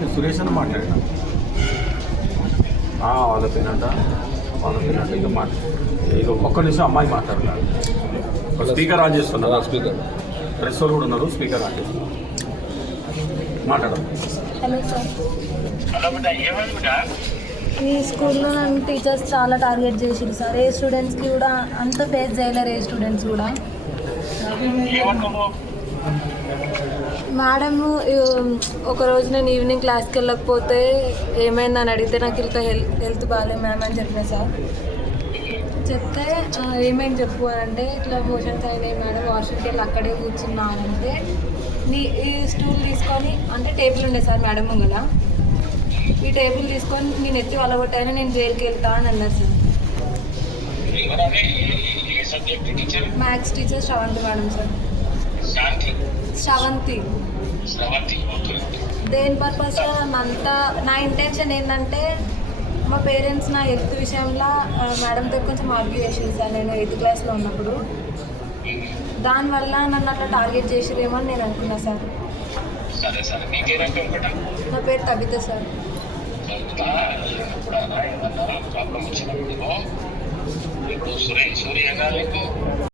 నేను సురేష్ అని మాట్లాడినా వాళ్ళ పేరంట ఇక ఇక ఒక్క నిమిషం అమ్మాయి మాట్లాడతారు. స్పీకర్ ఆన్ చేస్తున్నారు. స్పీకర్ ప్రెస్ వాళ్ళు కూడా ఉన్నారు. స్పీకర్ ఆన్ చేస్తున్నారు. మాట్లాడదు. హలో సార్, ఈ స్కూల్లో నన్ను టీచర్స్ చాలా టార్గెట్ చేసింది సార్. ఏ స్టూడెంట్స్కి కూడా అంత ఫేస్ చేయలేరు. ఏ స్టూడెంట్స్ కూడా మేడం ఒకరోజు నేను ఈవినింగ్ క్లాస్కి వెళ్ళకపోతే ఏమైందని అడిగితే నాకు ఇంత హెల్త్ బాగాలేదు మ్యామ్ అని చెప్పిన సార్. చెప్తే ఏమైంది చెప్పు అని అంటే ఇట్లా మోషన్స్ అయినాయి మేడం, వాష్రూమ్కి వెళ్ళి అక్కడే కూర్చున్నా అని అంటే ఈ స్టూల్ తీసుకొని అంటే టేబుల్ ఉండే సార్ మేడం ముంగల, ఈ టేబుల్ తీసుకొని నేను ఎత్తి వలగొట్టాను, నేను జైలుకి వెళ్తా అని అన్నారు sir. Maths teacher Sravanthi madam sir. Sravanthi. దేని పర్పస్ అంతా నా ఇంటెన్షన్ ఏంటంటే మా పేరెంట్స్ నా హెల్త్ విషయంలో మేడంతో కొంచెం ఆర్గ్యూ చేసింది సార్ నేను 8th క్లాస్లో ఉన్నప్పుడు. దానివల్ల నన్ను అట్లా టార్గెట్ చేసిరేమో అని నేను అనుకున్నా సార్. నా పేరు కవిత సార్. ఇప్పుడు సూర్య